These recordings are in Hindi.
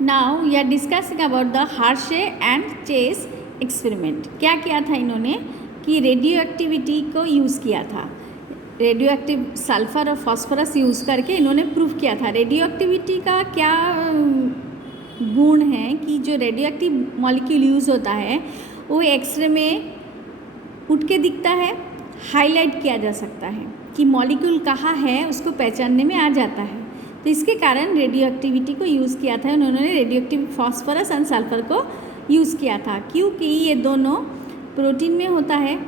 Now we are discussing about the Hershey and Chase experiment. क्या किया था इन्होंने कि रेडियो एक्टिविटी को यूज़ किया था, रेडियो एक्टिव सल्फर और फॉस्फोरस यूज़ करके इन्होंने प्रूव किया था। रेडियो एक्टिविटी का क्या गुण है कि जो रेडियो एक्टिव मॉलिक्यूल यूज़ होता है वो एक्सरे में उठ के दिखता है, हाईलाइट किया जा सकता है कि मॉलिक्यूल कहाँ है उसको पहचानने में आ जाता है। तो इसके कारण रेडियो एक्टिविटी को यूज़ किया था उन्होंने, radio active phosphorus and sulphur को यूज़ किया था क्योंकि ये दोनों प्रोटीन में होता है,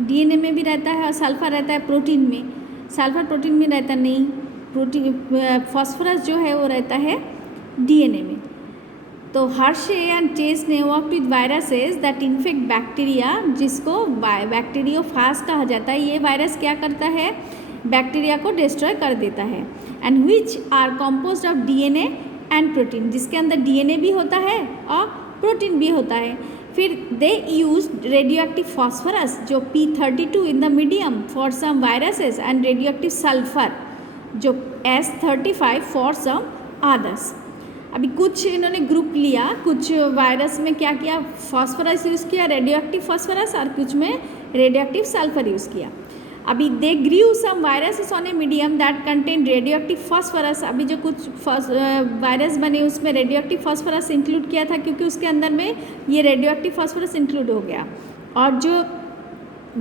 डीएनए में भी रहता है और सल्फर रहता है प्रोटीन में। सल्फर प्रोटीन में रहता नहीं, प्रोटीन फॉस्फोरस जो है वो रहता है डीएनए में। तो हर्शे एंड चेस ने work with viruses that infect bacteria, जिसको बैक्टीरियोफाज कहा जाता है। ये वायरस क्या करता है, बैक्टीरिया को डिस्ट्रॉय कर देता है। And which are composed of DNA and protein, जिसके अंदर डीएनए भी होता है और प्रोटीन भी होता है। फिर they use radioactive phosphorus जो P32 in the medium for some viruses and radioactive sulphur जो S35 फॉर सम अदर्स। अभी कुछ इन्होंने ग्रुप लिया, कुछ वायरस में क्या किया, फॉस्फोरस यूज़ किया, रेडियो एक्टिव फॉस्फोरस, और कुछ में रेडियो एक्टिव सल्फर यूज़ किया। अभी they grew some viruses on a medium that contain radioactive phosphorus. अभी जो कुछ वायरस बने उसमें रेडियो एक्टिव फॉस्फोरस इंक्लूड किया था क्योंकि उसके अंदर में ये रेडियो एक्टिव फॉस्फोरस इंक्लूड हो गया। और जो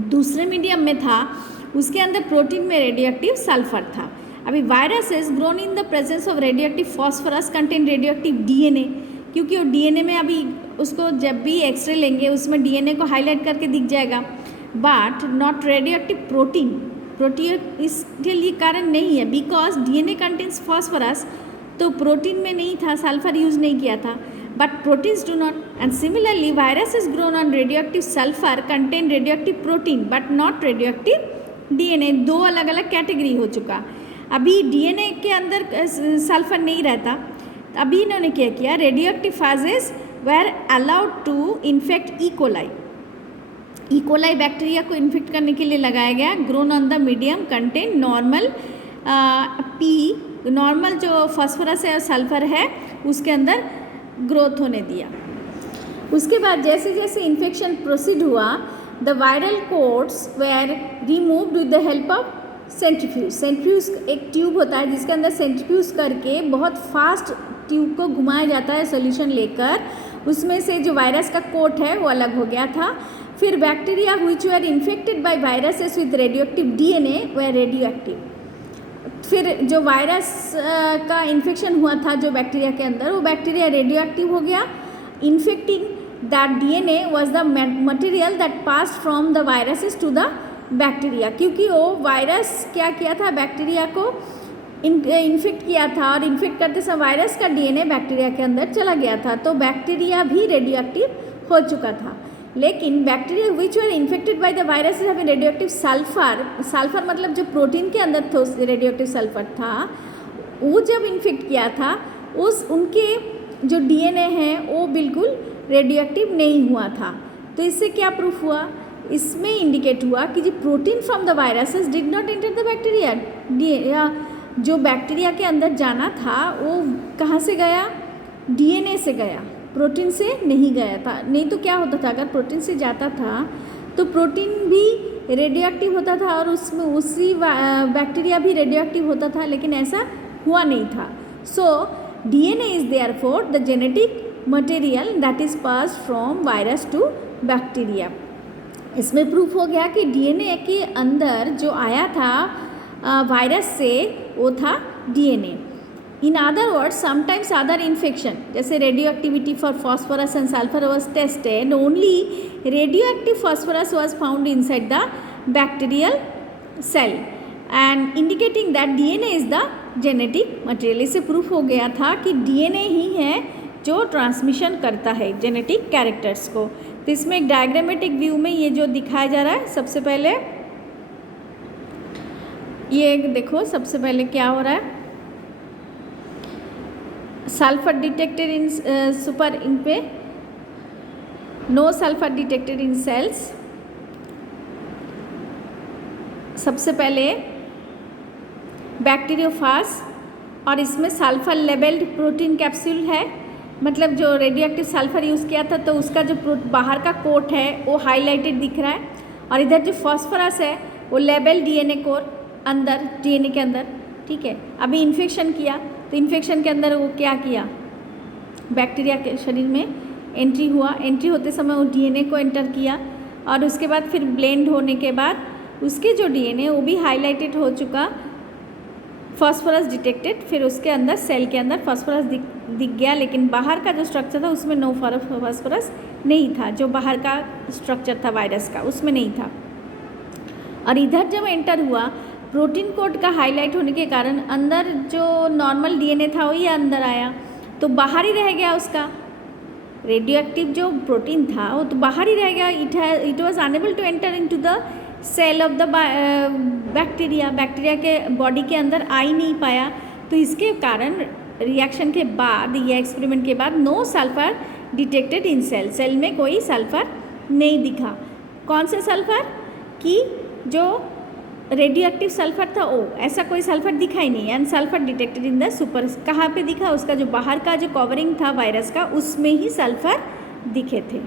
दूसरे मीडियम में था उसके अंदर प्रोटीन में रेडियो एक्टिव सल्फर था। अभी viruses grown in the presence of radio active phosphorus contain radio active DNA, क्योंकि वो डीएनए में अभी उसको जब भी एक्सरे लेंगे उसमें डीएनए को हाईलाइट करके दिख जाएगा, but not radio active protein. Protein इसके लिए कारण नहीं है बिकॉज डीएनए कंटेन्स फॉस्फोरस, तो प्रोटीन में नहीं था, सल्फर यूज़ नहीं किया था, but proteins do not. And similarly viruses grown on radio active sulphur contain radio active protein but not radio active DNA. दो अलग अलग कैटेगरी हो चुका। अभी डीएनए के अंदर सल्फर नहीं रहता। अभी इन्होंने क्या किया, radioactive phages were allowed to infect E coli bacteria को इन्फेक्ट करने के लिए लगाया गया। Grown on the medium contain normal normal जो फॉस्फोरस है और सल्फर है उसके अंदर ग्रोथ होने दिया। उसके बाद जैसे जैसे इन्फेक्शन प्रोसीड हुआ, the viral coats were removed with the help of centrifuge. Centrifuge एक ट्यूब होता है जिसके अंदर सेंट्रीफ्यूज करके बहुत फास्ट ट्यूब को घुमाया जाता है सोल्यूशन लेकर, उसमें से जो वायरस का कोट है वो अलग हो गया था। फिर bacteria which were infected by viruses with radioactive DNA were radio active. फिर जो वायरस का इन्फेक्शन हुआ था जो बैक्टीरिया के अंदर, वो बैक्टीरिया रेडियो एक्टिव हो गया। Infecting that DNA was the material that passed from the viruses to the bacteria, क्योंकि वो वायरस क्या किया था, बैक्टीरिया को इन्फेक्ट किया था और इन्फेक्ट करते समय वायरस का डीएनए बैक्टीरिया के अंदर चला गया था, तो बैक्टीरिया भी रेडियो एक्टिव हो चुका था। लेकिन bacteria which were infected by the virus है रेडियो एक्टिव सल्फर मतलब जो प्रोटीन के अंदर रेडियो एक्टिव सल्फर था, वो जब इन्फेक्ट किया था उनके जो डीएनए है वो बिल्कुल रेडियो एक्टिव नहीं हुआ था। तो इससे क्या प्रूफ हुआ, इसमें इंडिकेट हुआ कि जो protein from the viruses did not enter the bacteria. जो बैक्टीरिया के अंदर जाना था वो कहाँ से गया, डीएनए से गया, प्रोटीन से नहीं गया था। नहीं तो क्या होता था, अगर प्रोटीन से जाता था तो प्रोटीन भी रेडियो एक्टिव होता था और उसमें उसी बैक्टीरिया भी रेडियो एक्टिव होता था, लेकिन ऐसा हुआ नहीं था। So DNA is therefore the genetic material that is passed from virus to bacteria. इसमें प्रूफ हो गया कि डीएनए के अंदर जो आया था वायरस से वो था DNA. In other words sometimes other infection जैसे radioactivity for phosphorus and sulphur was tested, only radioactive phosphorus was found inside the bacterial cell and indicating that DNA is the genetic material. इससे प्रूफ हो गया था कि डीएनए ही है जो ट्रांसमिशन करता है जेनेटिक कैरेक्टर्स को। तो इसमें एक डायग्रामेटिक व्यू में ये जो दिखाया जा रहा है, सबसे पहले ये देखो, सबसे पहले क्या हो रहा है, sulphur detected in supernatant no sulphur detected in cells. सबसे पहले बैक्टीरियोफाज और इसमें सल्फर लेबल्ड प्रोटीन कैप्सूल है मतलब जो रेडियो एक्टिव सल्फर यूज़ किया था तो उसका जो बाहर का कोट है वो हाईलाइटेड दिख रहा है, और इधर जो फॉस्फोरस है वो लेबल डीएनए कोर अंदर, डीएनए के अंदर, ठीक है। अभी इन्फेक्शन किया तो इन्फेक्शन के अंदर वो क्या किया, बैक्टीरिया के शरीर में एंट्री हुआ, एंट्री होते समय वो डीएनए को एंटर किया, और उसके बाद फिर ब्लेंड होने के बाद उसके जो डीएनए वो भी हाईलाइटेड हो चुका, फॉस्फोरस डिटेक्टेड, फिर उसके अंदर सेल के अंदर फॉस्फोरस दिख गया, लेकिन बाहर का जो स्ट्रक्चर था उसमें नो फॉस्फोरस नहीं था, जो बाहर का स्ट्रक्चर था वायरस का उसमें नहीं था। और इधर जब एंटर हुआ प्रोटीन कोड का हाईलाइट होने के कारण अंदर जो नॉर्मल डीएनए था वही अंदर आया, तो बाहर ही रह गया उसका रेडियो एक्टिव जो प्रोटीन था वो तो बाहर ही रह गया। It was unable to enter into the cell of the bacteria, bacteria के बॉडी के अंदर आ ही नहीं पाया। तो इसके कारण रिएक्शन के बाद या एक्सपेरिमेंट के बाद no sulphur detected in cell, cell में कोई सल्फर नहीं दिखा। कौन से सल्फर कि जो रेडियो एक्टिव सल्फर था वो, ऐसा कोई सल्फर दिखा ही नहीं, and sulphur detected in the super, कहाँ पे दिखा, उसका जो बाहर का जो कवरिंग था वायरस का उसमें ही सल्फर दिखे थे।